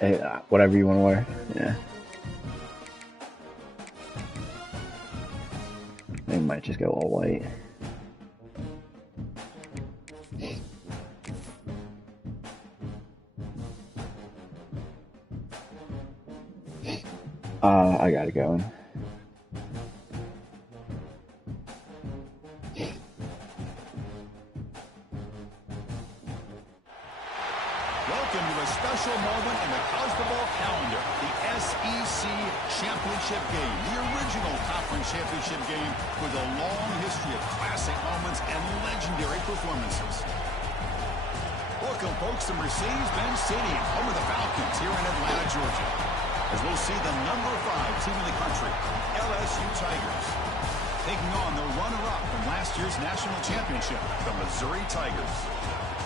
Whatever you want to wear. Yeah. They might just go all white. I gotta go. Welcome to a special moment in the college football calendar, the SEC Championship Game, the original conference championship game with a long history of classic moments and legendary performances. Welcome, folks, to Mercedes-Benz Stadium, home of the Falcons here in Atlanta, Georgia, as we'll see the number 5 team in the country, LSU Tigers, taking on the runner-up from last year's national championship, the Missouri Tigers.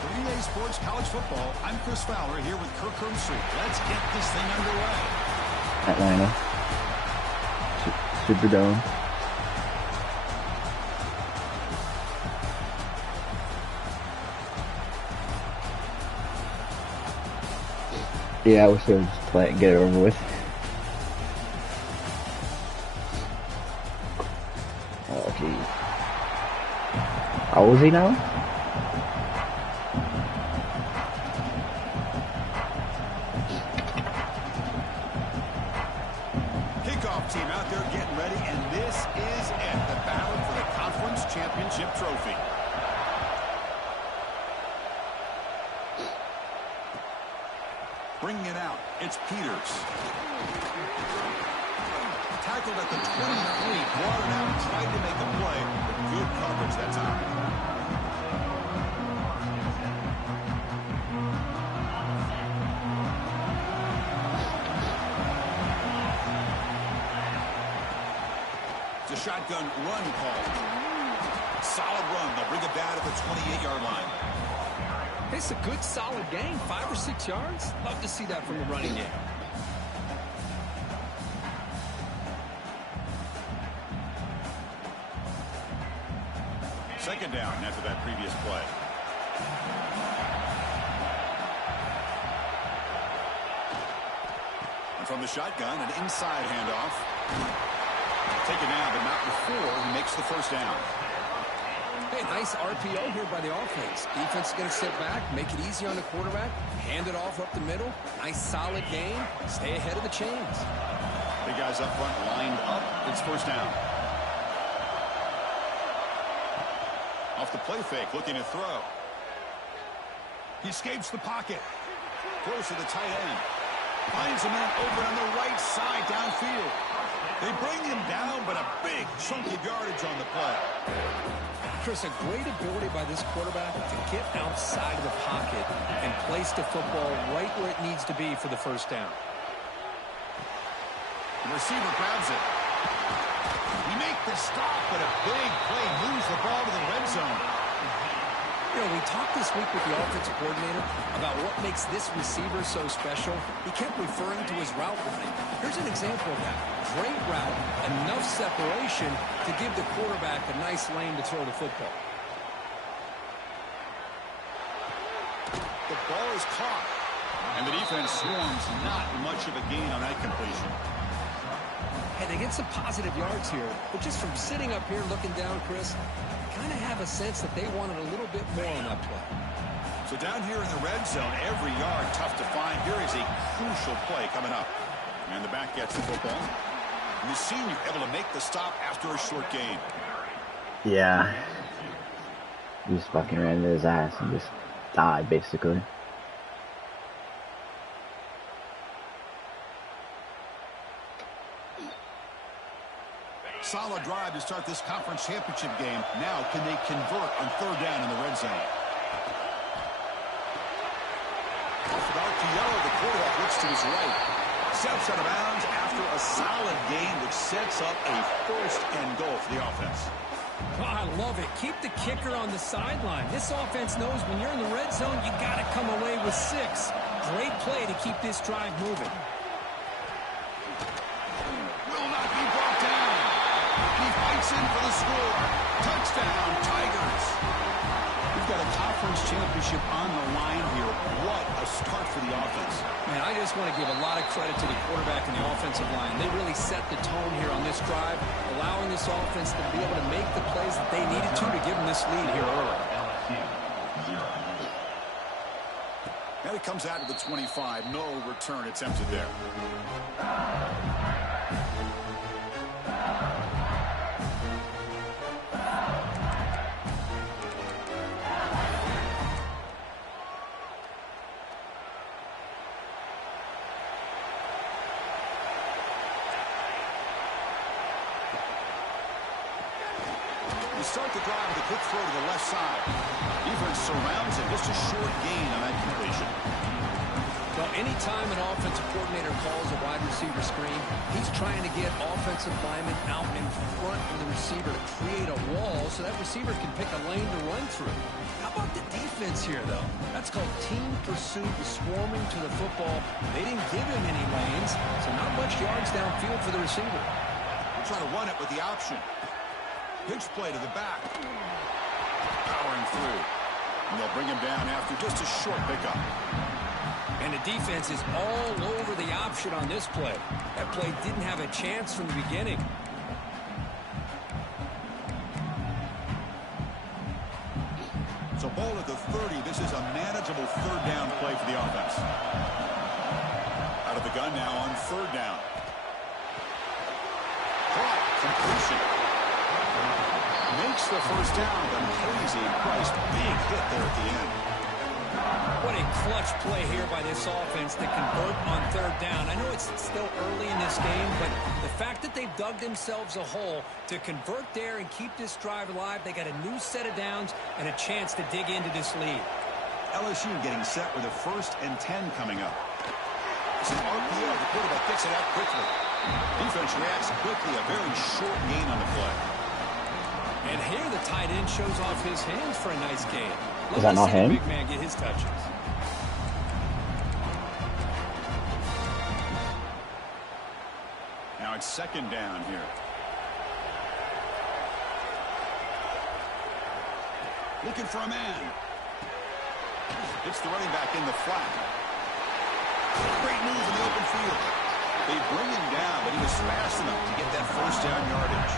For EA Sports College Football, I'm Chris Fowler here with Kirk Herbstreit. Let's get this thing underway. Atlanta. Superdome. Yeah, I wish they would just play it and get it over with. Oh, geez. How old is he now? Kickoff team out there getting ready, and this is it, the battle for the conference championship trophy. Bringing it out, it's Peters. Tackled at the 23, brought it out, tried to make a play, but good coverage that time. It's a shotgun run call. Solid run. They'll bring it down to the 28-yard line. It's a good, solid game. 5 or 6 yards. Love to see that from the running game. Second down after that previous play. And from the shotgun, an inside handoff. Taken down, but not before he makes the first down. Hey, nice RPO here by the offense. Defense is going to sit back, make it easy on the quarterback, hand it off up the middle. Nice, solid game. Stay ahead of the chains. Big guys up front lined up. It's first down. Off the play fake, looking to throw. He escapes the pocket. Throws to the tight end. Finds a man open on the right side downfield. They bring him down, but a big chunk of yardage on the play. Chris, a great ability by this quarterback to get outside of the pocket and place the football right where it needs to be for the first down. The receiver grabs it. We make the stop, but a big play moves the ball to the red zone. You know, we talked this week with the offensive coordinator about what makes this receiver so special. He kept referring to his route running. Here's an example of that. Great route, enough separation to give the quarterback a nice lane to throw the football. The ball is caught, and the defense swarms not much of a gain on that completion. Hey, they get some positive yards here, but just from sitting up here looking down, Chris, kind of have a sense that they wanted a little bit more on that play. So down here in the red zone, every yard tough to find. Here is a crucial play coming up. And the back gets the football. And the senior able to make the stop after a short gain. Yeah. He just fucking ran into his ass and just died, basically. Solid drive to start this conference championship game. Now, can they convert on third down in the red zone? Off with RPO, the quarterback looks to his right. Steps out of bounds after a solid gain, which sets up a first and goal for the offense. Oh, I love it. Keep the kicker on the sideline. This offense knows when you're in the red zone, you got to come away with 6. Great play to keep this drive moving. Will not be brought down. He fights in for the score. Touchdown, Tigers. We've got a conference conference championship on the line here. What a start for the offense. Man, I just want to give a lot of credit to the quarterback and the offensive line. They really set the tone here on this drive, allowing this offense to be able to make the plays that they needed to give them this lead here early. And it comes out to the 25. No return attempted there. Start the drive with a quick throw to the left side. Defense surrounds him. Just a short gain on that completion. Well, anytime an offensive coordinator calls a wide receiver screen, he's trying to get offensive linemen out in front of the receiver to create a wall so that receiver can pick a lane to run through. How about the defense here, though? That's called team pursuit, swarming to the football. They didn't give him any lanes, so not much yards downfield for the receiver. We'll try to run it with the option. Pitch play to the back. Powering through. And they'll bring him down after just a short pickup. And the defense is all over the option on this play. That play didn't have a chance from the beginning. So ball at the 30. This is a manageable third down play for the offense. Out of the gun now on third down. Caught. Completion. Makes the first down, but crazy Price. Big hit there at the end. What a clutch play here by this offense to convert on third down. I know it's still early in this game, but the fact that they've dug themselves a hole to convert there and keep this drive alive, they got a new set of downs and a chance to dig into this lead. LSU getting set with a 1st and 10 coming up. It's an RPO. The quarterback gets it out quickly. Defense reacts quickly. A very short gain on the play. And here the tight end shows off his hands for a nice gain. Is that not him? Big man get his touches. Now it's second down here. Looking for a man. It's the running back in the flat. Great move in the open field. They bring him down, but he was fast enough to get that first down yardage.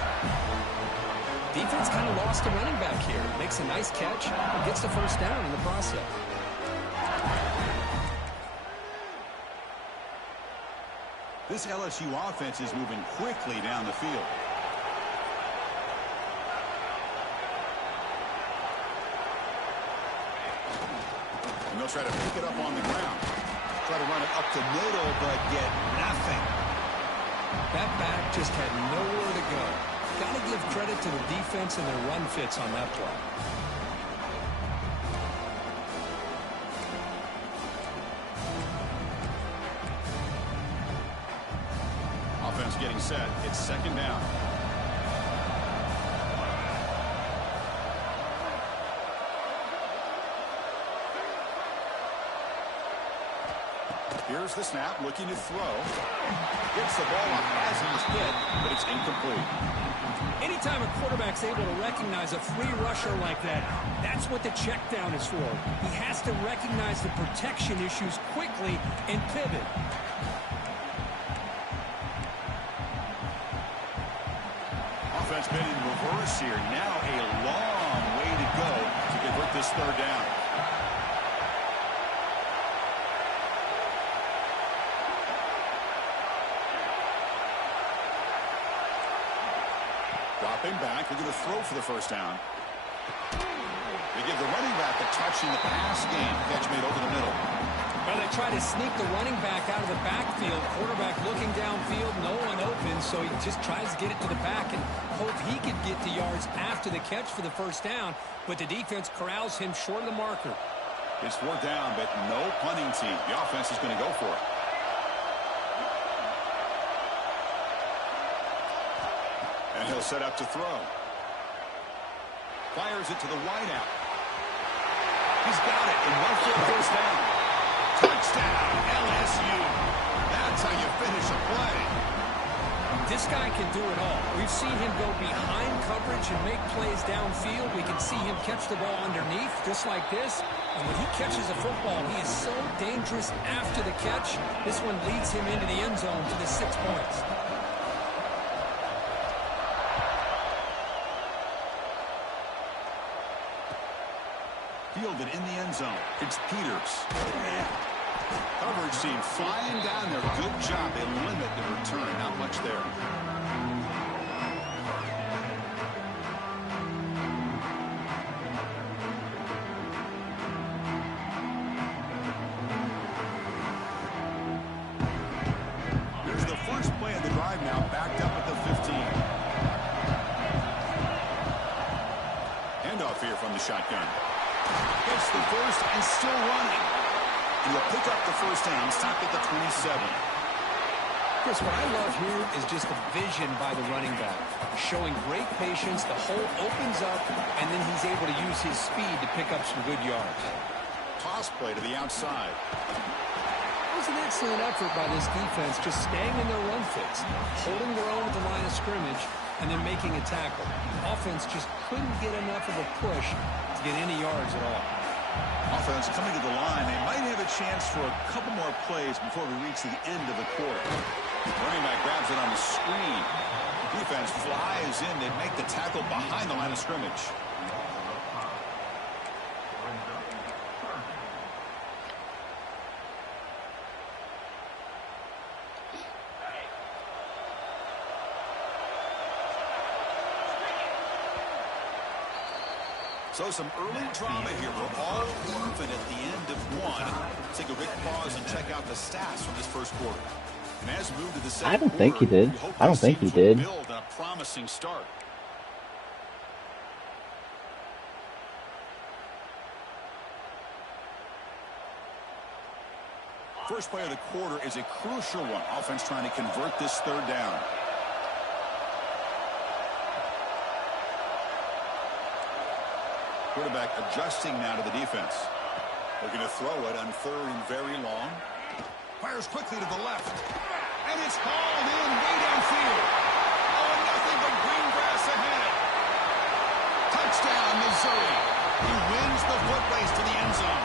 Defense kind of lost the running back here. Makes a nice catch and gets the first down in the process. This LSU offense is moving quickly down the field. And they'll try to pick it up on the ground. Try to run it up the middle, but get nothing. That back just had nowhere to go. Got to give credit to the defense and their run fits on that play. Offense getting set. It's second down. Here's the snap, looking to throw. Gets the ball up as he's hit, but it's incomplete. Anytime a quarterback's able to recognize a free rusher like that, that's what the check down is for. He has to recognize the protection issues quickly and pivot. Offense been in reverse here. Now a long way to go to convert this third down. Dropping back, they're going to throw for the first down. They give the running back a touch in the pass game. Catch made over the middle. Well, they try to sneak the running back out of the backfield. Quarterback looking downfield, no one open, so he just tries to get it to the back and hope he could get the yards after the catch for the first down, but the defense corrals him short of the marker. It's fourth down, but no punting team. The offense is going to go for it. And he'll set up to throw. Fires it to the wideout. He's got it in 1 foot first down. Touchdown, LSU. That's how you finish a play. This guy can do it all. We've seen him go behind coverage and make plays downfield. We can see him can catch the ball underneath, just like this. And when he catches a football, he is so dangerous after the catch. This one leads him into the end zone for the 6 points. Fielded in the end zone. It's Peters. Coverage team flying down there. Good job. They limit the return. Not much there. Here's the first play of the drive now. Backed up at the 15. Handoff here from the shotgun. Gets the first and still running. And he'll pick up the first down, stop at the 27. Chris, what I love here is just the vision by the running back. Showing great patience, the hole opens up, and then he's able to use his speed to pick up some good yards. Toss play to the outside. It was an excellent effort by this defense, just staying in their run fits, holding their own at the line of scrimmage, and then making a tackle. The offense just couldn't get enough of a push to get any yards at all. Offense coming to the line. They might have a chance for a couple more plays before we reach the end of the quarter. Running back grabs it on the screen. Defense flies in. They make the tackle behind the line of scrimmage. So some early drama here. We're all even at the end of one. Take a quick pause and check out the stats from this first quarter. And as we move to the second I don't think he quarter, did. I don't think he did. Build a promising start. First play of the quarter is a crucial one. Offense trying to convert this third down. Quarterback adjusting now to the defense. They're going to throw it on third and very long. Fires quickly to the left. And it's hauled in way downfield. Oh, nothing but green grass ahead. Touchdown, Missouri. He wins the foot race to the end zone.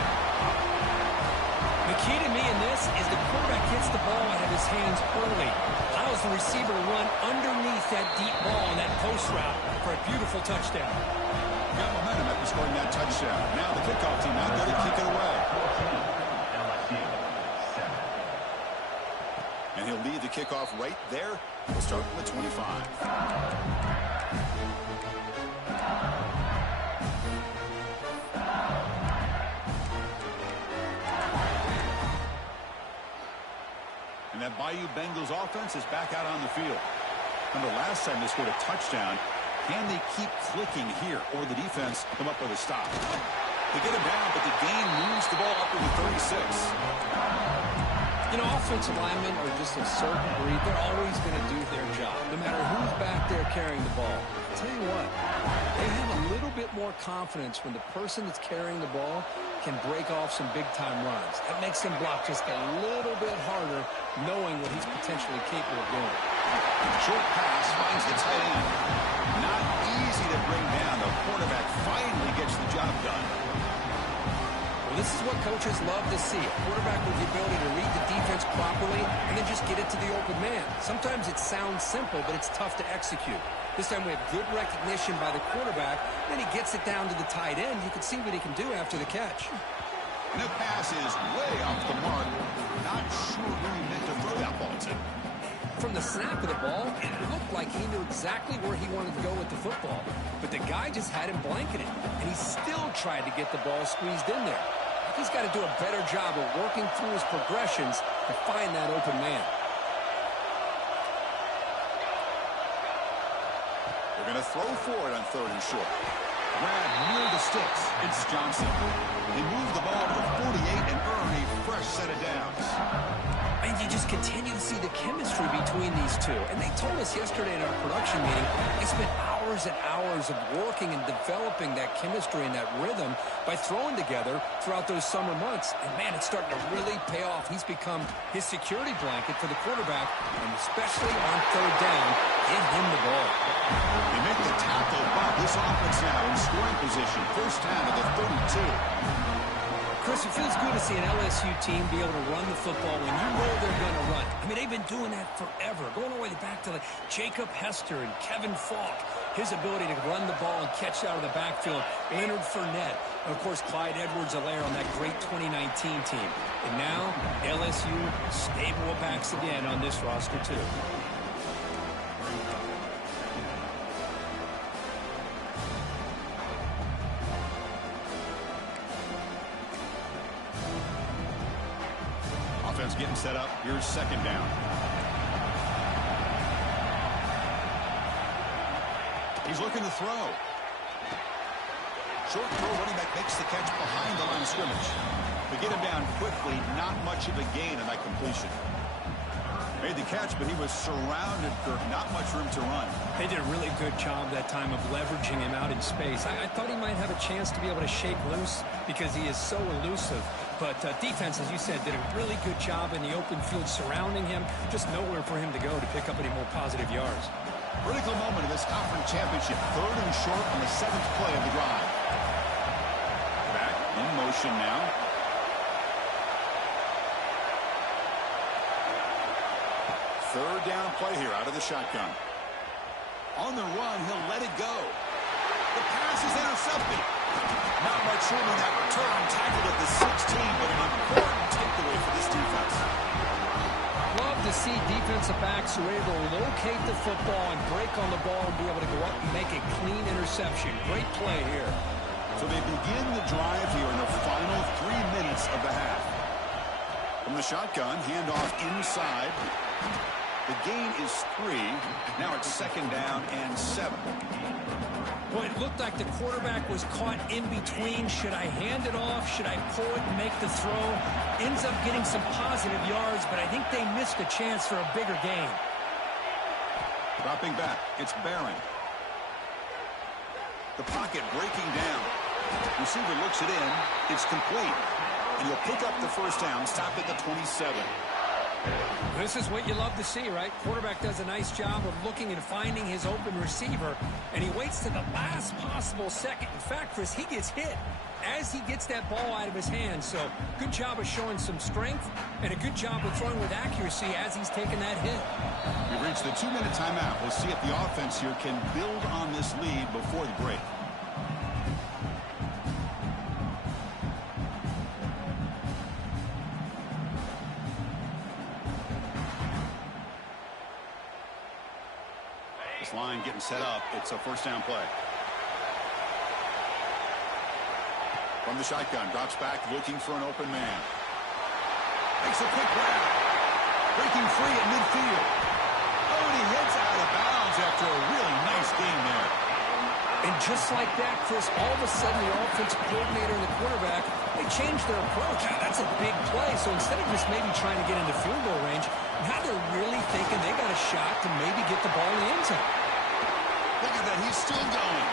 The key to me in this is the quarterback gets the ball out of his hands early. Allows the receiver to run underneath that deep ball on that post route for a beautiful touchdown. Got momentum after scoring that touchdown. Now the kickoff team out there to kick it away. And he'll lead the kickoff right there. We'll start from the 25. And that Bayou Bengals offense is back out on the field. Remember last time they scored a touchdown. Can they keep clicking here, or the defense come up with a stop? They get him down, but the gain moves the ball up to the 36. You know, offensive linemen are just a certain breed. They're always going to do their job, no matter who's back there carrying the ball. I'll tell you what, they have a little bit more confidence when the person that's carrying the ball can break off some big-time runs. That makes them block just a little bit harder, knowing what he's potentially capable of doing. Short pass finds the tight end. Not easy to bring down. The quarterback finally gets the job done. Well, this is what coaches love to see. A quarterback with the ability to read the defense properly and then just get it to the open man. Sometimes it sounds simple, but it's tough to execute. This time we have good recognition by the quarterback. Then he gets it down to the tight end. You can see what he can do after the catch. And the pass is way off the mark. Not sure where he meant to throw that ball to. From the snap of the ball, it looked like he knew exactly where he wanted to go with the football. But the guy just had him blanketed, and he still tried to get the ball squeezed in there. He's got to do a better job of working through his progressions to find that open man. They're going to throw for it on third and short. Grab near the sticks. It's Johnson. They move the ball to the 48 and earn a fresh set of downs. And you just continue to see the chemistry between these two. And they told us yesterday in our production meeting, they spent hours hours and hours of working and developing that chemistry and that rhythm by throwing together throughout those summer months. And, man, it's starting to really pay off. He's become his security blanket for the quarterback, and especially on third down, give him the ball. They make the tackle, but this offense now in scoring position. First down at the 32. Chris, it feels good to see an LSU team be able to run the football when you know they're going to run. I mean, they've been doing that forever, going all the way back to like Jacob Hester and Kevin Falk. His ability to run the ball and catch out of the backfield, Leonard Fournette, and, of course, Clyde Edwards-Helaire on that great 2019 team. And now, LSU stable of backs again on this roster, too. Offense getting set up. Here's second down. He's looking to throw. Short throw, running back makes the catch behind the line of scrimmage. They get him down quickly. Not much of a gain on that completion. Made the catch, but he was surrounded for not much room to run. They did a really good job that time of leveraging him out in space. I thought he might have a chance to be able to shake loose because he is so elusive. But defense, as you said, did a really good job in the open field surrounding him. Just nowhere for him to go to pick up any more positive yards. Critical moment of this conference championship. Third and short on the 7th play of the drive. Back in motion now. Third down play here out of the shotgun. On the run, he'll let it go. The pass is intercepted. Not much room in that return. Tackled at the 16, but an important takeaway for this defense. Love to see defensive backs who are able to locate the football and break on the ball and be able to go up and make a clean interception. Great play here. So they begin the drive here in the final 3 minutes of the half. From the shotgun, handoff inside. The gain is 3. Now it's second down and 7. Well, it looked like the quarterback was caught in between. Should I hand it off? Should I pull it and make the throw? Ends up getting some positive yards, but I think they missed a chance for a bigger gain. Dropping back, it's Barron. The pocket breaking down. Receiver looks it in. It's complete. And he'll pick up the first down, stop at the 27. This is what you love to see, right? Quarterback does a nice job of looking and finding his open receiver, and he waits to the last possible second. In fact, Chris, he gets hit as he gets that ball out of his hands. So good job of showing some strength and a good job of throwing with accuracy as he's taking that hit. We've reached the 2-minute timeout. We'll see if the offense here can build on this lead before the break. Line getting set up. It's a first down play. From the shotgun, drops back looking for an open man. Makes a quick grab. Breaking free at midfield. Oh, and he heads out of bounds after a really nice game there. And just like that, Chris, all of a sudden the offensive coordinator and the quarterback, they changed their approach. That's a big play. So instead of just maybe trying to get into field goal range, now they're really thinking they got a shot to maybe get the ball in the end zone. Look at that. He's still going.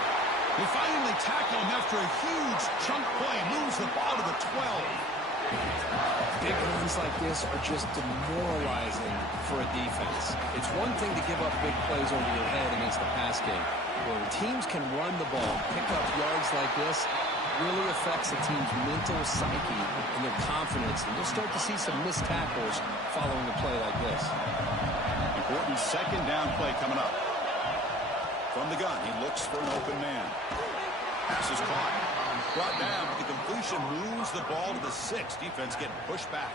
They finally tackle him after a huge chunk play. Moves the ball to the 12. Big runs like this are just demoralizing for a defense. It's one thing to give up big plays over your head against the pass game. When teams can run the ball, pick up yards like this, really affects the team's mental psyche and their confidence. And you'll start to see some missed tackles following a play like this. Important second down play coming up. From the gun, he looks for an open man. Pass is caught. Brought down, but the completion moves the ball to the 6. Defense getting pushed back.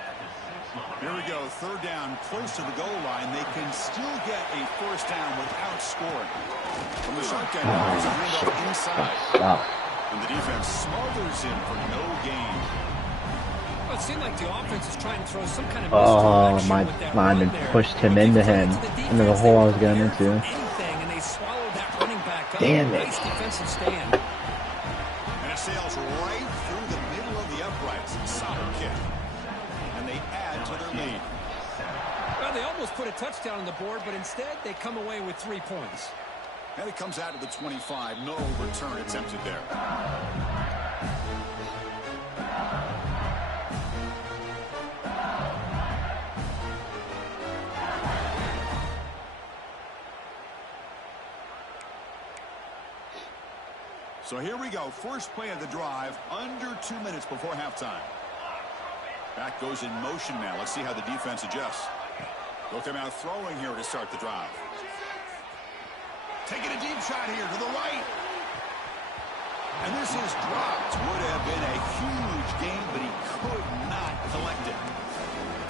Here we go, third down, close to the goal line. They can still get a first down without scoring. From the shotgun, there's a handoff inside. And the defense smothers him for no gain. Well, it seemed like the offense is trying to throw some kind of misdirection. My lineman pushed him into him, into the hole I was going into. Damn it. Defensive stand. And it sails right through the middle of the uprights. Solid kick. And they add to their lead. Well, they almost put a touchdown on the board, but instead they come away with 3 points. And it comes out to the 25. No return attempted there. So here we go. First play of the drive, under 2 minutes before halftime. Back goes in motion now. Let's see how the defense adjusts. Look them out throwing here to start the drive. Taking a deep shot here to the right. And this is dropped. Would have been a huge gain, but he could not collect it.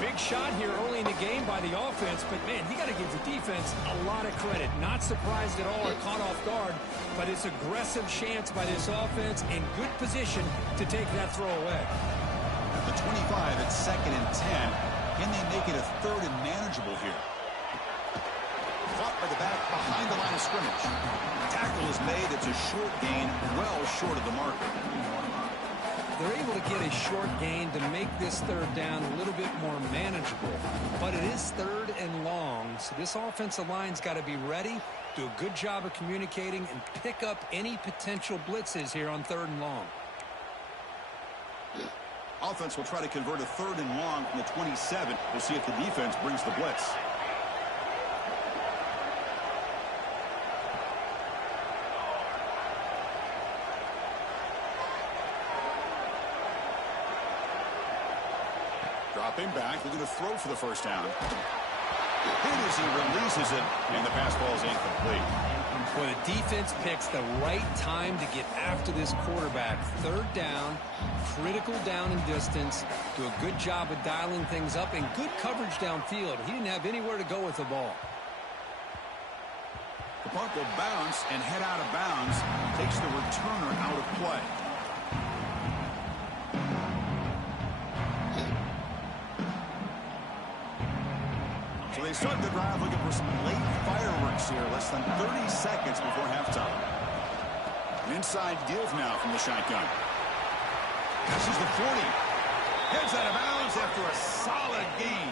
Big shot here early in the game by the offense, but man, you got to give the defense a lot of credit. Not surprised at all or caught off guard by this aggressive chance by this offense in good position to take that throw away. The 25 at 2nd and 10. Can they make it a 3rd and manageable here? Caught by the back behind the line of scrimmage. Tackle is made. It's a short gain, well short of the marker. They're able to get a short gain to make this 3rd down a little bit more manageable. But it is 3rd and long, so this offensive line's got to be ready, do a good job of communicating, and pick up any potential blitzes here on 3rd and long. Offense will try to convert a 3rd and long from the 27. We'll see if the defense brings the blitz. Dropping back, looking to throw for the first down. Hit as he releases it, and the pass ball is incomplete. Well, the defense picks the right time to get after this quarterback. 3rd down, critical down and distance. Do a good job of dialing things up and good coverage downfield. He didn't have anywhere to go with the ball. The punt will bounce and head out of bounds. Takes the returner out of play. So they start the drive looking for some late fireworks here. Less than 30 seconds before halftime. An inside give now from the shotgun. Passes the 40. Heads out of bounds after a solid gain.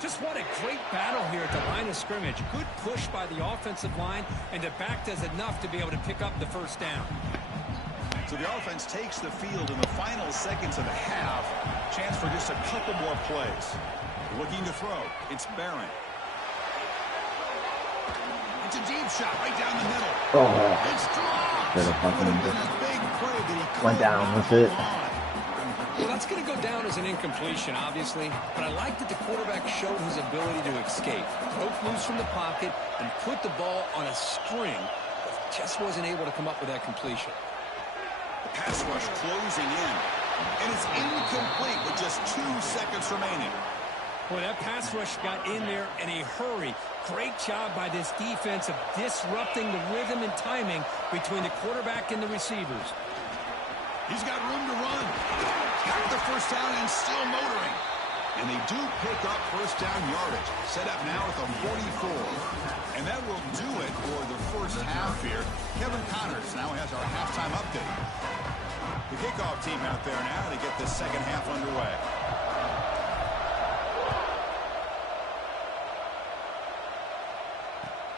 Just what a great battle here at the line of scrimmage. Good push by the offensive line, and the back does enough to be able to pick up the first down. So the offense takes the field in the final seconds of the half. Chance for just a couple more plays. Looking to throw. It's Barron. It's a deep shot right down the middle. Oh, It's dropped. should have fucking Would have been a big play that he went down could with not it. hold on. Well, that's going to go down as an incompletion, obviously, but I like that the quarterback showed his ability to escape, broke loose from the pocket, and put the ball on a string, but just wasn't able to come up with that completion. The pass rush closing in, and it's incomplete with just 2 seconds remaining. Well, that pass rush got in there in a hurry. Great job by this defense of disrupting the rhythm and timing between the quarterback and the receivers. He's got room to run. Got the first down and still motoring. And they do pick up first down yardage. Set up now at the 44. And that will do it for the first half here. Kevin Connors now has our halftime update. The kickoff team out there now to get the second half underway.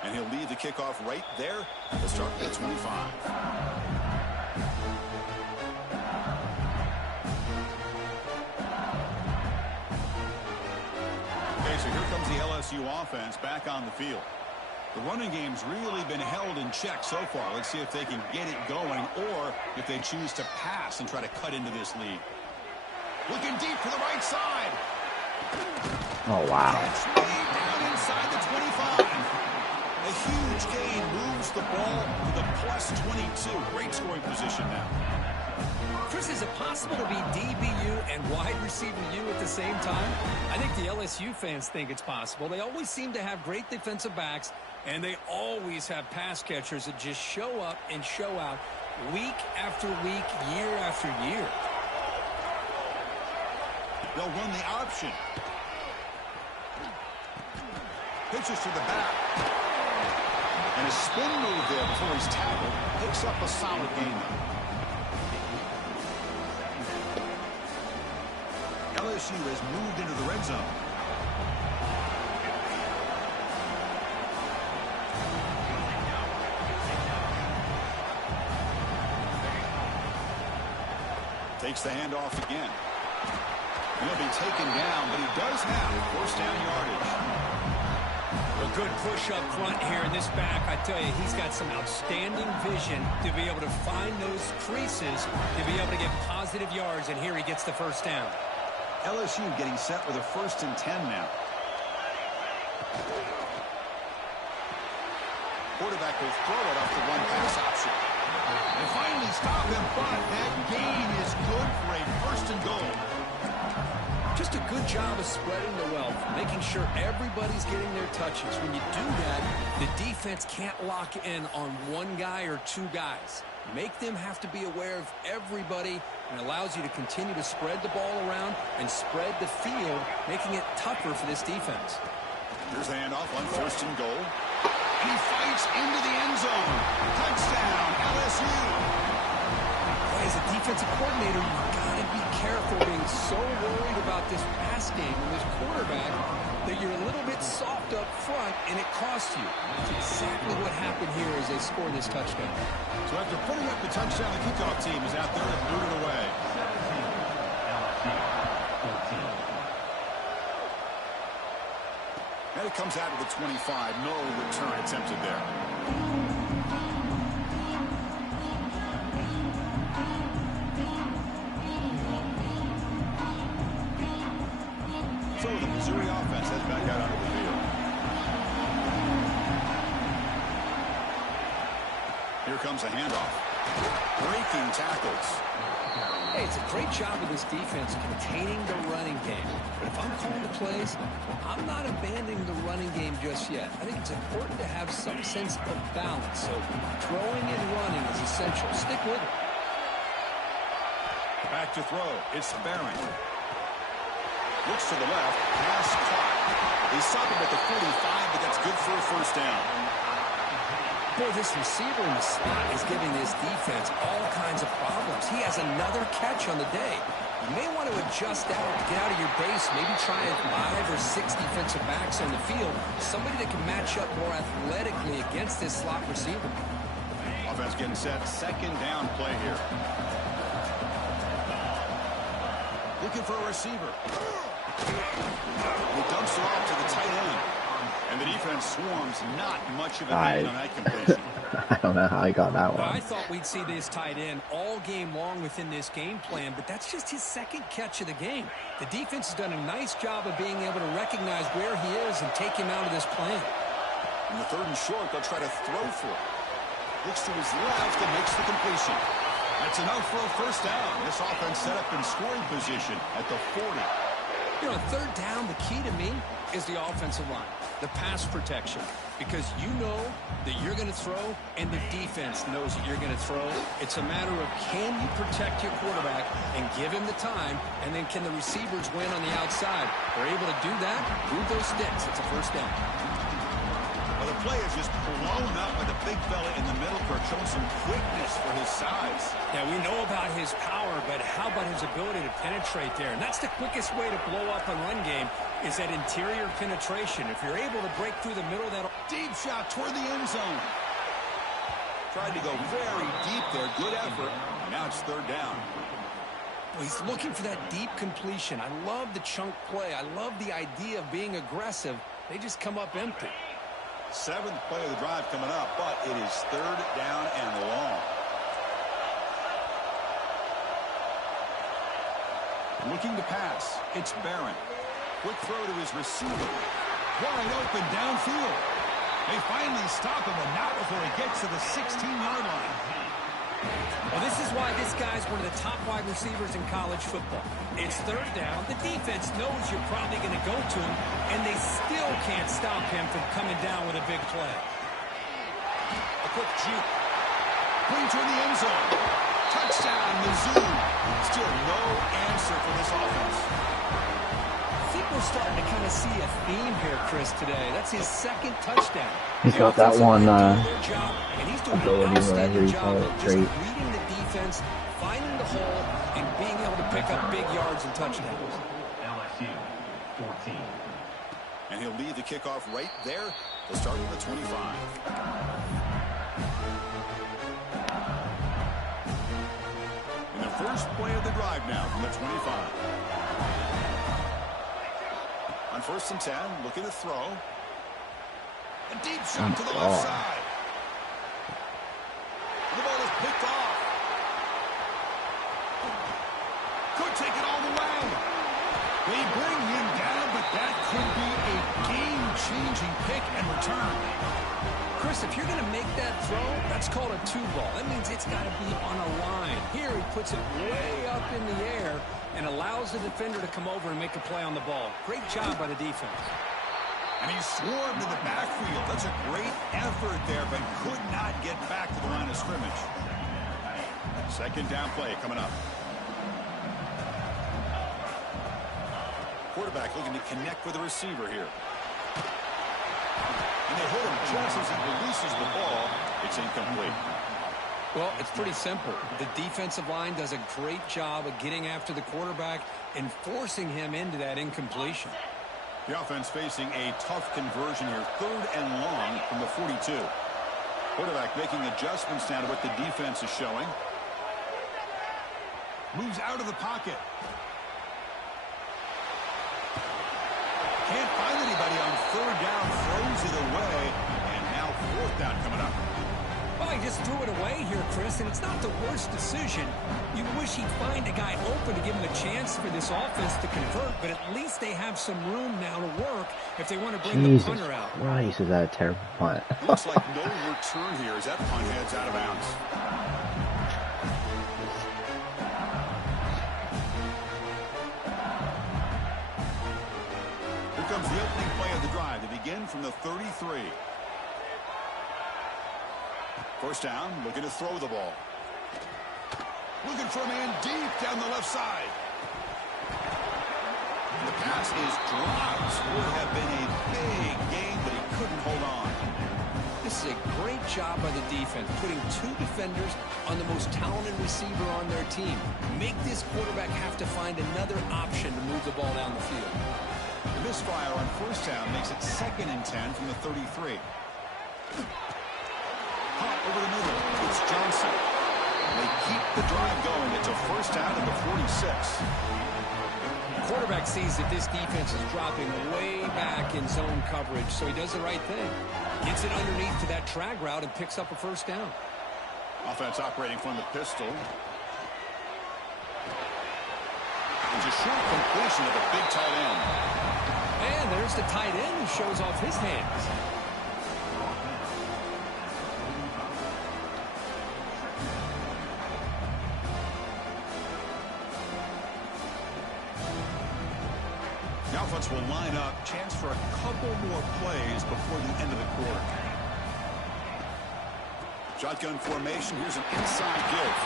And he'll lead the kickoff right there to start with the 25. So here comes the LSU offense back on the field. The running game's really been held in check so far. Let's see if they can get it going or if they choose to pass and try to cut into this lead. Looking deep to the right side. Oh, wow. That's way down inside the 25. A huge gain moves the ball to the plus 22. Great scoring position now. Chris, is it possible to be DBU and wide receiver U at the same time? I think the LSU fans think it's possible. They always seem to have great defensive backs, and they always have pass catchers that just show up and show out week after week, year after year. They'll run the option. Pitches to the back. And a spin move there before he's tackled. Picks up a solid gain. LSU has moved into the red zone. Takes the handoff again. He'll be taken down, but he does have first down yardage. A good push up front here in this back. I tell you, he's got some outstanding vision to be able to find those creases, to be able to get positive yards, and here he gets the first down. LSU getting set with a 1st and 10 now. Quarterback will throw it off the one pass option. They finally stop him, but that gain is good for a 1st and goal. Just a good job of spreading the wealth, making sure everybody's getting their touches. When you do that, the defense can't lock in on one guy or two guys. Make them have to be aware of everybody, and allows you to continue to spread the ball around and spread the field, making it tougher for this defense. Here's the handoff on 1st and goal. And he fights into the end zone. Touchdown, LSU. As a defensive coordinator, you've got to be careful being so worried about this pass game and this quarterback that you're a little bit soft up front and it costs you. That's exactly what happened here as they score this touchdown. So after putting up the touchdown, the kickoff team is out there to boot it away. And it comes out of the 25. No return attempted there. So the Missouri offense heads back out onto the field. Here comes a handoff. Breaking tackles. Hey, it's a great job of this defense containing the running game. But if I'm calling the plays, I'm not abandoning the running game just yet. I think it's important to have some sense of balance. So throwing and running is essential. Stick with it. Back to throw. It's Barron. Looks to the left. Pass caught. They stop him at the 45, but that's good for a 1st down. Boy, this receiver in the slot is giving this defense all kinds of problems. He has another catch on the day. You may want to adjust out, get out of your base, maybe try 5 or 6 defensive backs on the field. Somebody that can match up more athletically against this slot receiver. Offense getting set. 2nd down play here. Looking for a receiver. He dumps it off to the tight end. And the defense swarms. Not much of a gain on that completion. I don't know how he got that one. Well, I thought we'd see this tight end all game long within this game plan, but that's just his 2nd catch of the game. The defense has done a nice job of being able to recognize where he is and take him out of this plan. In the 3rd and short, they'll try to throw for it. Looks to his left and makes the completion. That's enough for a 1st down. This offense set up in scoring position at the 40. You know, 3rd down, the key to me is the offensive line, the pass protection, because you know that you're going to throw and the defense knows that you're going to throw. It's a matter of can you protect your quarterback and give him the time, and then can the receivers win on the outside? If they're able to do that, move those sticks. It's a 1st down. Well, the play is just blown up by the big fella in the middle, Kirk, showing some quickness for his size. Yeah, we know about his power, but how about his ability to penetrate there? And that's the quickest way to blow up a run game is that interior penetration. If you're able to break through the middle, that deep shot toward the end zone. Tried to go very deep there. Good effort. Now it's 3rd down. Well, he's looking for that deep completion. I love the chunk play. I love the idea of being aggressive. They just come up empty. 7th play of the drive coming up, but it is 3rd down and long. Looking to pass. It's Barron. Quick throw to his receiver. Wide open downfield. They finally stop him, and not before he gets to the 16-yard line. Well, this is why this guy's one of the top wide receivers in college football. It's 3rd down. The defense knows you're probably going to go to him, and they still can't stop him from coming down with a big play. A quick juke. Bring toward the end zone. Touchdown, Mizzou. Still no answer for this offense. I think we're starting to kind of see a theme here, Chris, today. That's his 2nd touchdown. He's got that one ability, whatever you call it, trait. Reading the defense, finding the hole, and being able to pick up big yards and touchdowns. LSU 14. And he'll lead the kickoff right there to start at the 25. In the First play of the drive now from the 25. On 1st and 10, looking to throw. A deep shot to the left side. The ball is picked off. Could take it all the way. They bring him down, but that could be a game-changing pick and return. Chris, if you're going to make that throw, that's called a 2-ball. That means it's got to be on a line. Here he puts it way up in the air and allows the defender to come over and make a play on the ball. Great job by the defense. And he swarmed in the backfield. That's a great effort there, but could not get back to the line of scrimmage. 2nd down play coming up. Quarterback looking to connect with the receiver here. And they hit him just as he releases the ball. It's incomplete. Well, it's pretty simple. The defensive line does a great job of getting after the quarterback and forcing him into that incompletion. The offense facing a tough conversion here. 3rd and long from the 42. Quarterback making adjustments now to what the defense is showing. Moves out of the pocket. Can't find anybody on 3rd down. Throws it away. And now 4th down coming up. Well, he just threw it away here, Chris, and it's not the worst decision. You wish he'd find a guy open to give him a chance for this offense to convert, but at least they have some room now to work if they want to bring the punter out. Christ, is that a terrible punt? Looks like no return here as that punt heads out of bounds. Here comes the opening play of the drive to begin from the 33. 1st down, looking to throw the ball. Looking for a man deep down the left side. And the pass is dropped. Would have been a big gain, but he couldn't hold on. This is a great job by the defense, putting 2 defenders on the most talented receiver on their team. Make this quarterback have to find another option to move the ball down the field. The misfire on 1st down makes it 2nd and 10 from the 33. Hot over the middle. It's Johnson. They keep the drive going. It's a 1st down at the 46. The quarterback sees that this defense is dropping way back in zone coverage, so he does the right thing. Gets it underneath to that drag route and picks up a 1st down. Offense operating from the pistol. It's a short completion of a big tight end. And there's the tight end who shows off his hands. The offense will line up. Chance for a couple more plays before the end of the quarter. Shotgun formation. Here's an inside give.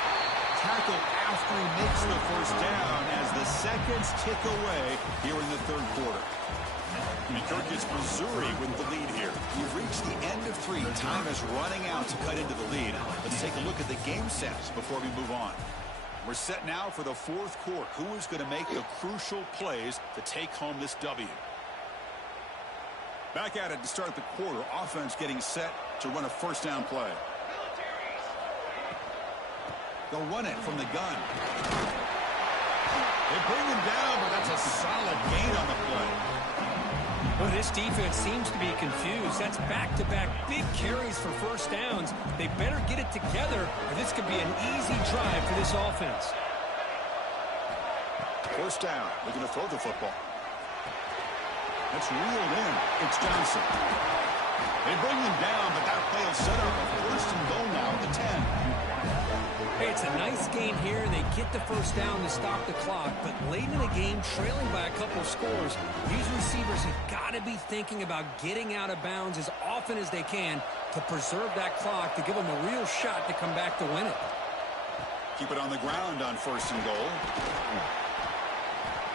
Tackle after he makes the 1st down as the seconds tick away here in the 3rd quarter. Kirk is Missouri with the lead here. We've reached the end of 3. Time is running out to cut into the lead. Let's take a look at the game sets before we move on. We're set now for the 4th quarter. Who is going to make the crucial plays to take home this W? Back at it to start the quarter. Offense getting set to run a 1st down play. They'll run it from the gun. They bring him down, but that's a solid gain on the play. Well, this defense seems to be confused. That's back-to-back big carries for 1st downs. They better get it together, or this could be an easy drive for this offense. 1st down. Looking to throw the football. That's reeled in. It's Johnson. They bring him down, but that play will set up a 1st and goal now at the 10. Hey, it's a nice gain here, and they get the 1st down to stop the clock. But late in the game, trailing by a couple of scores, these receivers have got to be thinking about getting out of bounds as often as they can to preserve that clock, to give them a real shot to come back to win it. Keep it on the ground on 1st and goal.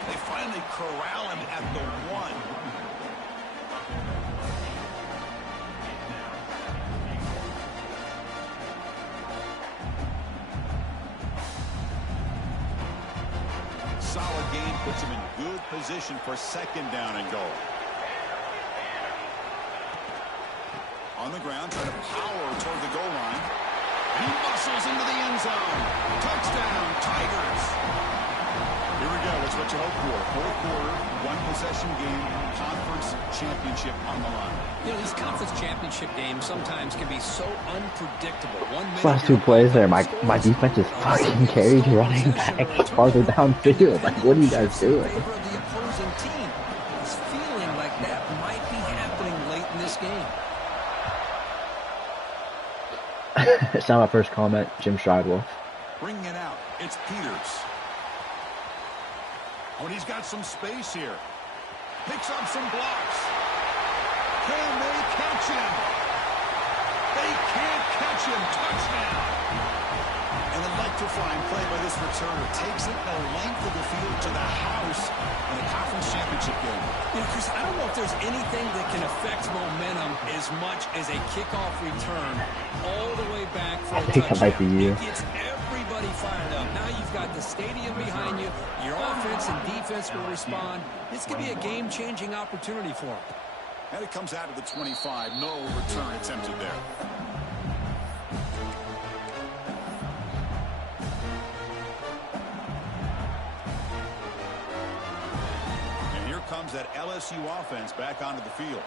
They finally corral him at the 1. Solid game puts him in good position for 2nd down and goal. On the ground, trying to power toward the goal line. And he muscles into the end zone. Touchdown, Tigers. So fourth quarter, one possession game, conference championship on the line. You know, these conference championship games sometimes can be so unpredictable. Last 2 plays there, my defense is fucking carried running back farther downfield. Like, what are you guys doing? The opposing team is feeling like that might be happening late in this game. It's not my first comment, Jim Shridewolf. Bringing it out, it's Peters. Oh, and he's got some space here. Picks up some blocks. Can they catch him? They can't catch him. Touchdown. An electrifying play by this returner. Takes it the length of the field to the house in a conference championship game. You know, Chris, I don't know if there's anything that can affect momentum as much as a kickoff return all the way back for a touchdown. That might be you. It gets everybody fired up. Now you've got the stadium behind you. Your offense and defense will respond. This could be a game-changing opportunity for them. And it comes out of the 25. No return attempted there. And here comes that LSU offense back onto the field.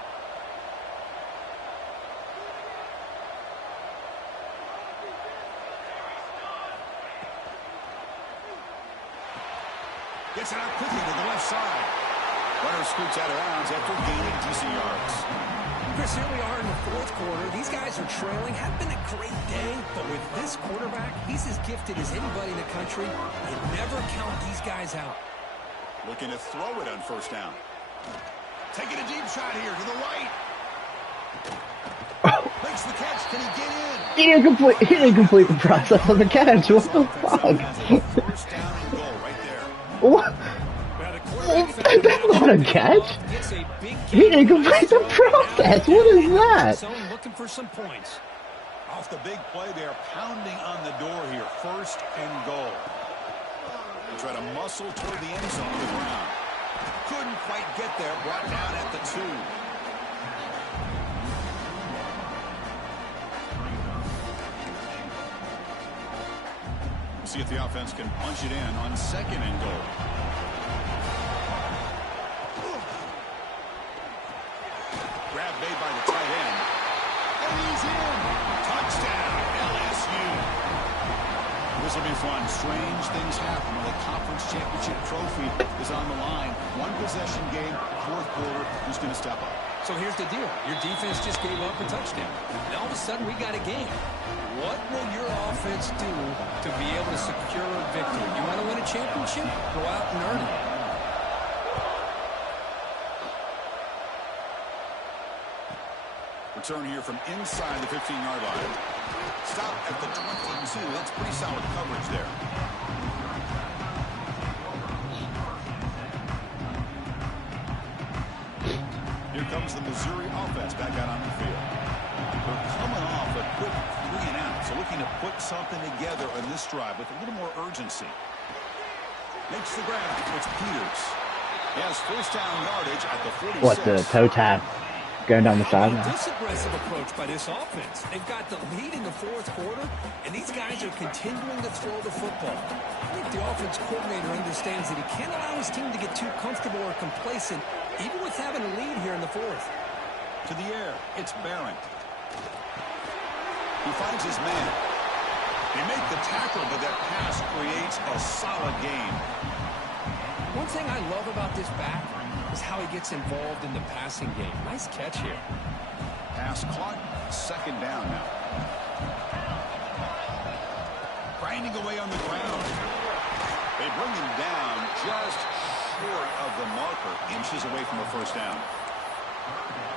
Gets it out quickly to the left side. Runner scoots out of bounds after gaining decent yards. Chris, here we are in the fourth quarter. These guys are trailing. Hadn't been a great day, but with this quarterback, he's as gifted as anybody in the country. You never count these guys out. Looking to throw it on first down. Taking a deep shot here to the right. Makes the catch. Can he get in? He didn't complete the process of the catch. What the fuck? First down and goal right there. What? That's not a catch. He didn't complete the process. What is that? Looking for some points. Off the big play there, pounding on the door here. First and goal. They try to muscle toward the end zone on the ground. Couldn't quite get there. Brought down at the 2. See if the offense can punch it in on second and goal. Grab made by the tight end. And he's in. Touchdown, LSU. This will be fun. Strange things happen when the conference championship trophy is on the line. One possession game, fourth quarter. Who's going to step up? So here's the deal. Your defense just gave up a touchdown. Now all of a sudden we got a game. What will your offense do to be able to secure a victory? You want to win a championship? Go out and earn it. Return here from inside the 15-yard line. Stop at the 22. That's pretty solid coverage there. Here comes the Missouri offense back out on the field. They're coming off a quick 3-and-out, so looking to put something together on this drive with a little more urgency. Makes the grab. It's Peters. He has first down yardage at the 46. What, the toe tap going down the sideline? This aggressive approach by this offense. They've got the lead in the fourth quarter, and these guys are continuing to throw the football. I think the offense coordinator understands that he can't allow his team to get too comfortable or complacent, even with having a lead here in the fourth. To the air, it's Barron. He finds his man. They make the tackle, but that pass creates a solid gain. One thing I love about this back is how he gets involved in the passing game. Nice catch here. Pass caught, second down now. Grinding away on the ground. They bring him down just short of the marker, inches away from a first down.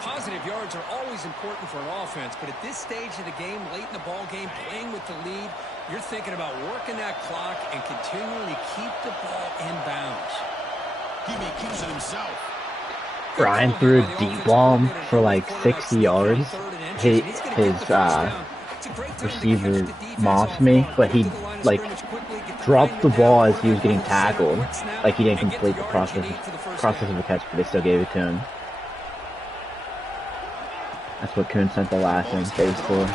Positive yards are always important for an offense, but at this stage of the game, late in the ball game, playing with the lead, you're thinking about working that clock and continuing to keep the ball in bounds. He keeps it himself. Brian threw a deep bomb for like 60 yards. His receiver mossed me, but he like dropped the ball as he was getting tackled. Like he didn't complete the process of the catch, but they still gave it to him. That's what Kuhn sent the last one phase for.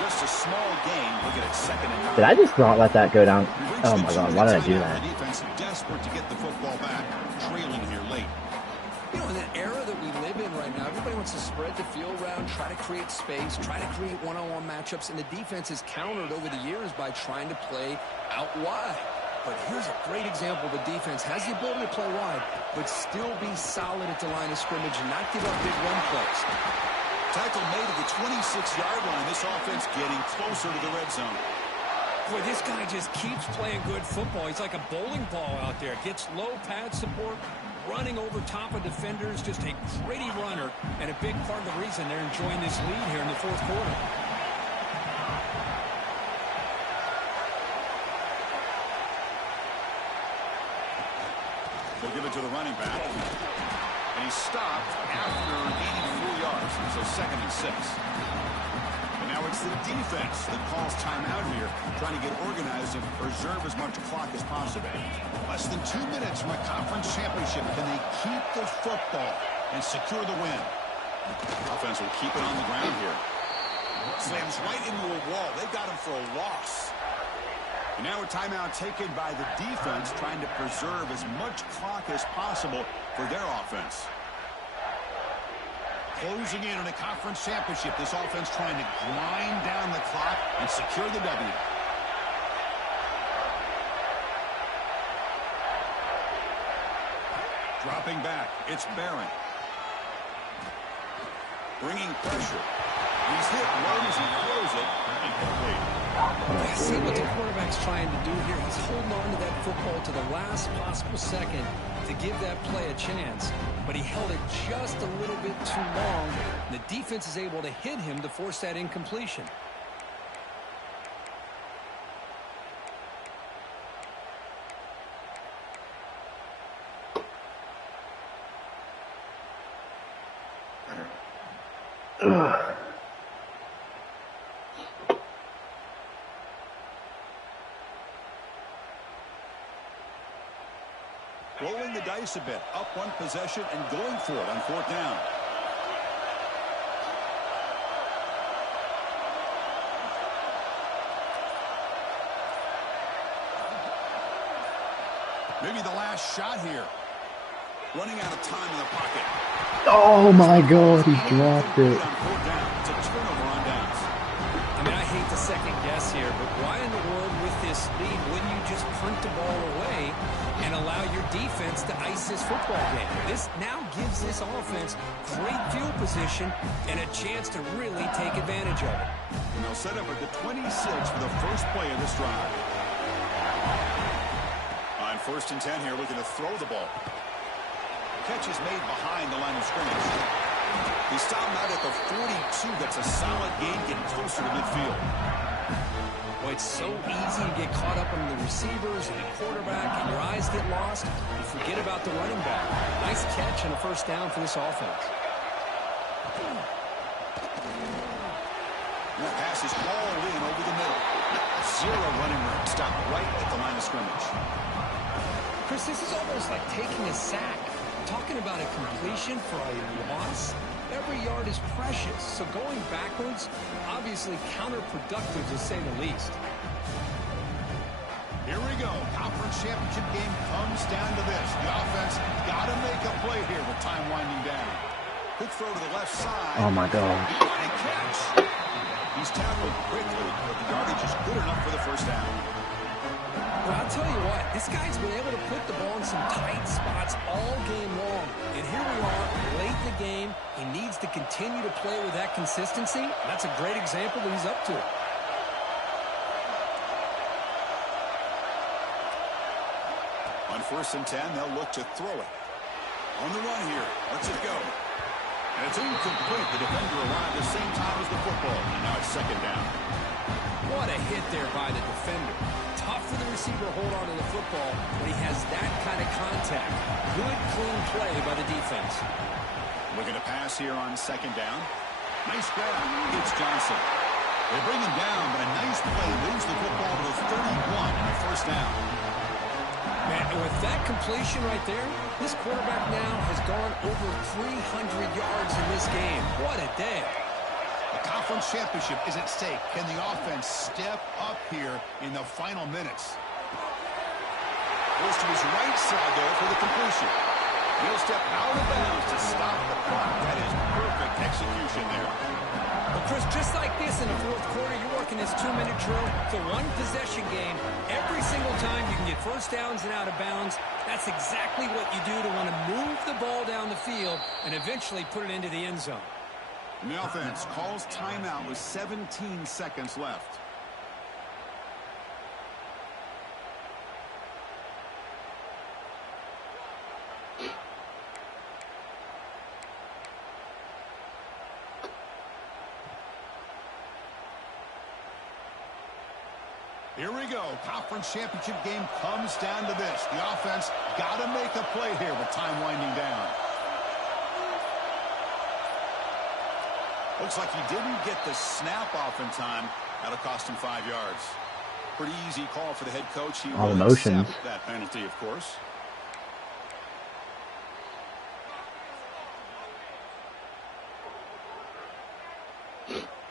Just a small gain. Look at it, second and 9. Did I just not let that go down? Oh my god, why did I do that? desperate to get the football back, trailing here late. You know, in the era that we live in right now, everybody wants to spread the field around, try to create space, try to create one-on-one matchups, and the defense has countered over the years by trying to play out wide. But here's a great example. The defense has the ability to play wide, but still be solid at the line of scrimmage and not give up big run plays. Tackle made at the 26-yard line. This offense getting closer to the red zone. Boy, this guy just keeps playing good football. He's like a bowling ball out there. Gets low pad support, running over top of defenders. Just a gritty runner, and a big part of the reason they're enjoying this lead here in the fourth quarter. They'll give it to the running back. And he's stopped after gaining 4 yards. So 2nd and 6. And now it's the defense that calls timeout here, trying to get organized and preserve as much clock as possible. Less than 2 minutes from a conference championship. Can they keep the football and secure the win? Offense will keep it on the ground here. Slams right into a wall. They've got him for a loss. And now a timeout taken by the defense, trying to preserve as much clock as possible for their offense. Closing in on a conference championship, this offense trying to grind down the clock and secure the W. Dropping back, it's Barron. Bringing pressure. He's hit low as he throws it. Incomplete. Yeah, see what the quarterback's trying to do here. He's holding on to that football to the last possible second to give that play a chance. But he held it just a little bit too long. The defense is able to hit him to force that incompletion. Rolling the dice a bit, up one possession and going for it on 4th down. Maybe the last shot here. Running out of time in the pocket. Oh my God, he dropped it. On 4th down. It's a turnover on downs. I mean, I hate to second guess here, but why in the world with this lead wouldn't you just punt the ball away and allow your defense to ice this football game? This now gives this offense great field position and a chance to really take advantage of it. And they'll set up at the 26 for the first play of this drive. On 1st and 10 here, looking to throw the ball. Catch is made behind the line of scrimmage. He stopped him out at the 42. That's a solid gain, getting closer to midfield. Boy, it's so easy to get caught up on the receivers and the quarterback, and your eyes get lost. You forget about the running back. Nice catch and a 1st down for this offense. That pass is hauled in over the middle. 0 running room. Stopped right at the line of scrimmage. Chris, this is almost like taking a sack. Talking about a completion for a loss, every yard is precious. So going backwards, obviously counterproductive to say the least. Here we go. Conference championship game comes down to this. The offense got to make a play here with time winding down. Quick throw to the left side. Oh my God. And catch. He's tackled quickly, but the yardage is good enough for the 1st down. Well, I'll tell you what, this guy's been able to put the ball in some tight spots all game long. And here we are, late in the game. He needs to continue to play with that consistency. That's a great example that he's up to it. On 1st and 10, they'll look to throw it. On the run here, lets it go. And it's incomplete. The defender arrived the same time as the football. And now it's 2nd down. What a hit there by the defender. Tough for the receiver to hold on to the football when he has that kind of contact. Good, clean play by the defense. Looking to pass here on 2nd down. Nice grab. It's Johnson. They bring him down, but a nice play moves the football to the 31 and a 1st down. Man, and with that completion right there, this quarterback now has gone over 300 yards in this game. What a day. The conference championship is at stake. Can the offense step up here in the final minutes? Goes to his right side there for the completion. He'll step out of bounds to stop the clock. That is perfect execution there. Well, Chris, just like this in the fourth quarter, you're working this 2-minute drill. It's a one-possession game. Every single time you can get first downs and out of bounds, that's exactly what you do to want to move the ball down the field and eventually put it into the end zone. And the offense calls timeout with 17 seconds left. Here we go. Conference championship game comes down to this. The offense got to make a play here with time winding down. Looks like he didn't get the snap off in time. That'll cost him 5 yards. Pretty easy call for the head coach. He All will emotions. accept that penalty, of course.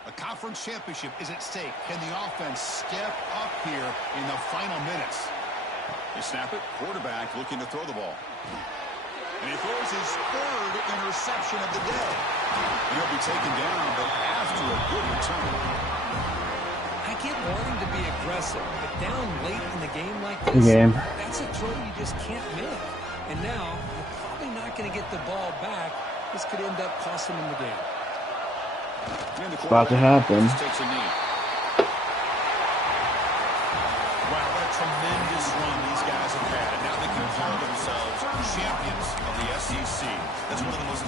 A conference championship is at stake. Can the offense step up here in the final minutes? They snap it. Quarterback looking to throw the ball. And he throws his third interception of the day. And he'll be taken down, but after a good return. I get wanting to be aggressive, but down late in the game like this, that's a throw you just can't make. And now, you're probably not going to get the ball back. This could end up costing him the game. It's about to happen. Takes a knee. Wow, what a tremendous run these guys have had. And now they can call themselves champions of the SEC. That's one of the most